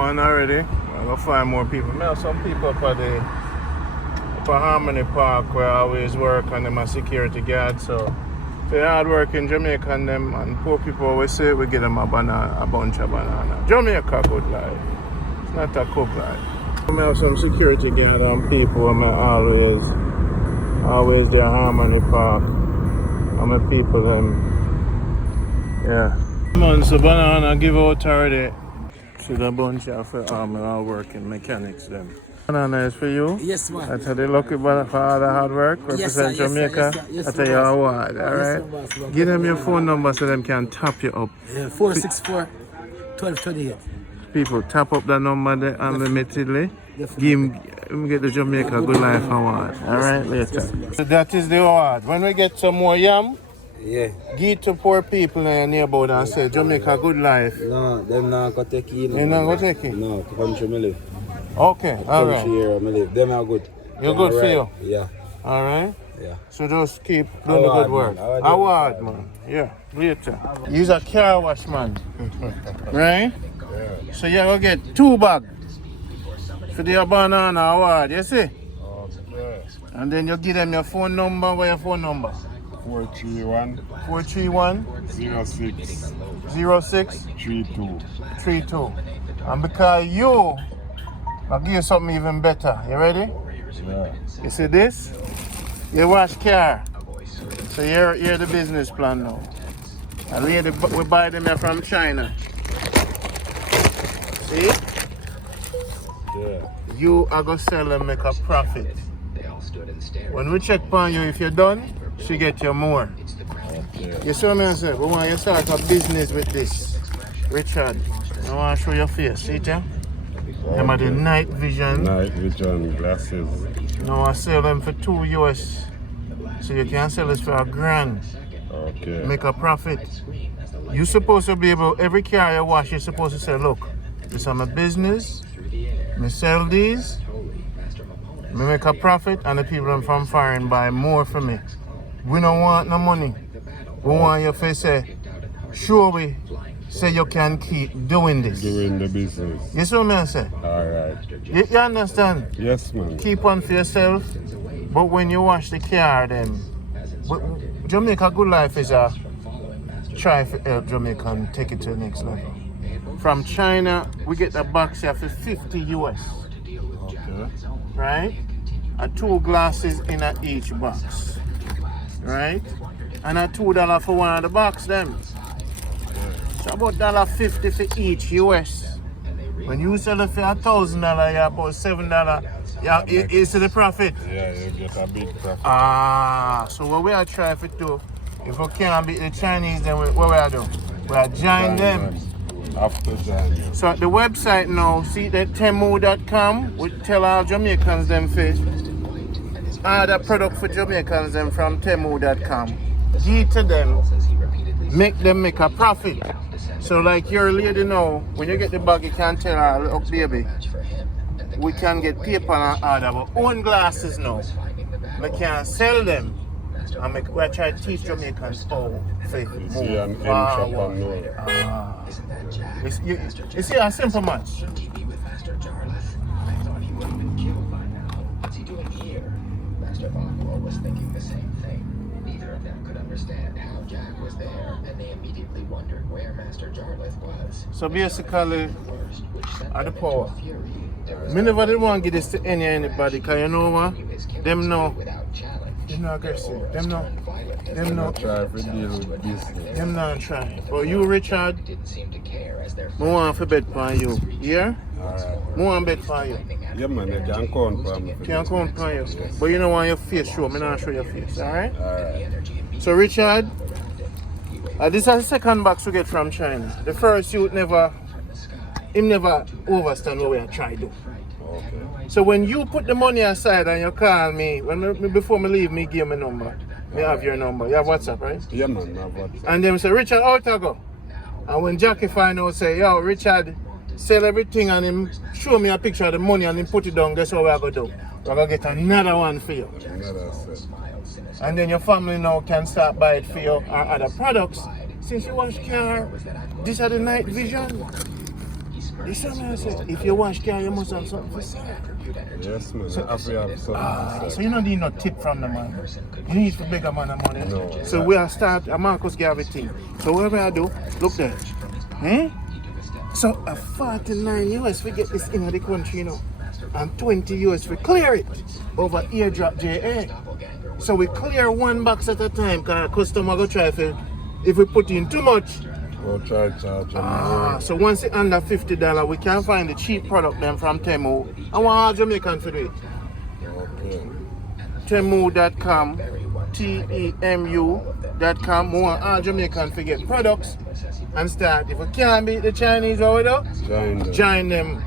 one already. I'm gonna find more people. Now some people up at Harmony Park where I always work and them a security guard. So the hard working Jamaican them and poor people always say we get them a bunch of banana. Jamaica good life. It's not a cook life. I have some security guard and people I'm always there Harmony Park. I'm a people them. Yeah. Man, so banana give out already. See the bunch of all working mechanics them. Banana is for you? Yes, man. That's how they lucky for all the hard work. Represent Jamaica. That's your award, alright? Give them your phone number so them can tap you up. 464-1228. People tap up that number there unlimitedly. Give him get the Jamaica Good Life Award. Alright, later. So that is the award. When we get some more yam, yeah. give it to poor people in your neighborhood and say Jamaica Good Life. No, them not going to take it. They're not going to take it? No, country me live. Okay, alright. Country here me live. Them are good. You're good for you? Yeah. Alright? Yeah. So just keep doing the good work. Award, man. Yeah, later. Use a car wash, man. Right? Yeah. So you're going to get 2 bags for the banana award, you see? Okay. And then you give them your phone number. What's your phone number? 431 06 32. And because you, I'll give you something even better. You ready? Yeah. You see this? You wash car. So you're the business plan now. And we buy them here from China. See? Yeah. You are going to sell them, make a profit. When we check on you, if you're done, she get you more. Okay. You see what I say? We want you to start a business with this. Richard, I want to show your face. See it? Them are the night vision. Night vision glasses. Now I sell them for $2 US. So you can sell this for $1,000. Okay. Make a profit. You're supposed to be able, every car you wash, you're supposed to say, look, this is my business. I sell these. I make a profit and the people from foreign buy more from me. We don't want no money. We want you to say, sure we say you can keep doing this. Doing the business. You see what I say? Alright. You understand? Yes, man. Keep on for yourself. But when you wash the car, then Jamaica Good Life is a try to help Jamaica and take it to the next level. From China, we get the box here for 50 US. Okay. Right? And 2 glasses in each box. Right? And a $2 for one of the box them. So about $1.50 for each US. When you sell it for $1,000, you're about $7. Yeah, you see the profit? Yeah, you get a big profit. So what we are trying to do, if we can't beat the Chinese, then what we are doing? We are join them. After join them. So at the website now, see that temu.com, we tell our Jamaicans them for order product for Jamaicans them from temu.com. Give to them, make them make a profit. So like your lady now, when you get the bag, you can tell her, look baby, we can get paper and order our own glasses now. We can sell them. And we try to teach Jamaicans how to move forward. You see a simple match. Was thinking the same thing. Neither of them could understand how Jack was there, and they immediately wondered where Master Jarlath was. So basically, at the power. Me never did want to give this to anybody, because you know what? Them know. Them not aggressive. Them know. Try to deal with this. Them not try. But you, Richard, I want to bet for you. Yeah? Alright. I want to bet for you. Yeah, man, you can count for me. Can't count for you. But you don't want your face show. Me not show your face, alright? Alright. So Richard, this is the second box we get from China. The first you never overstand what we are trying to do. Okay. So when you put the money aside and you call me, before me leave, me give me number. Me have your number. You have WhatsApp, right? Yeah, man, I have WhatsApp. And then say, Richard, out I go. And when Jackie find out, say, yo, Richard, sell everything and him show me a picture of the money and him put it down, guess what we're going to do? We're going to get another one for you. Another set. And then your family now can start buy it for you or other products. Since you wash car, these are the night vision. This is what I say. If you wash car, you must have something for sale. Yes, man. You have to have something. So you don't need no tip from the man. You need to beg a man of money. No. So we are start, Marcus give everything. So whatever I do, look there. So a 49 US we get this in the country, you know. And 20 US we clear it over airdrop JA. So we clear one box at a time because customer go try if we put in too much. Go try charge them. So once it's under $50, we can find the cheap product then from Temu. I want all Jamaican to do it. Okay. Temu.com, TEMU.com. More all Jamaican to get products and start. If we can't beat the Chinese over there, join them.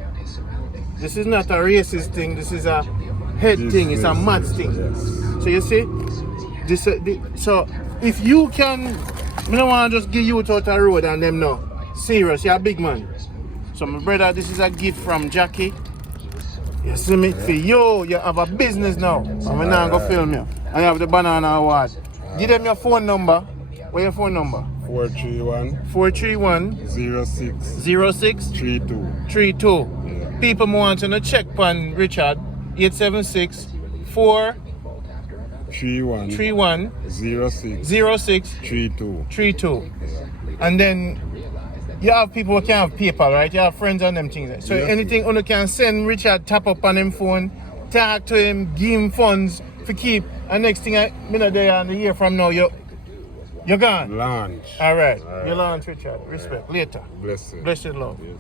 This is not a racist thing, this is a head thing, it's a mad thing. Yes. So you see, so if you can, I don't want to just give you out the road and them know. Serious, you're a big man. So my brother, this is a gift from Jackie. You see me? For you, you have a business now. I'm not going to film you. And you have the banana award. Give them your phone number. What's your phone number? 431 06 32. People want to check on Richard. 876 431 06 32. And then you have people who can have PayPal, right? You have friends on them things. So anything you can send Richard, tap up on him phone, talk to him, give him funds for keep. And next thing I there and a year from now you're gone. Launch. All right. You launch, Richard. Respect. Later. Blessed. Blessed love. Yes.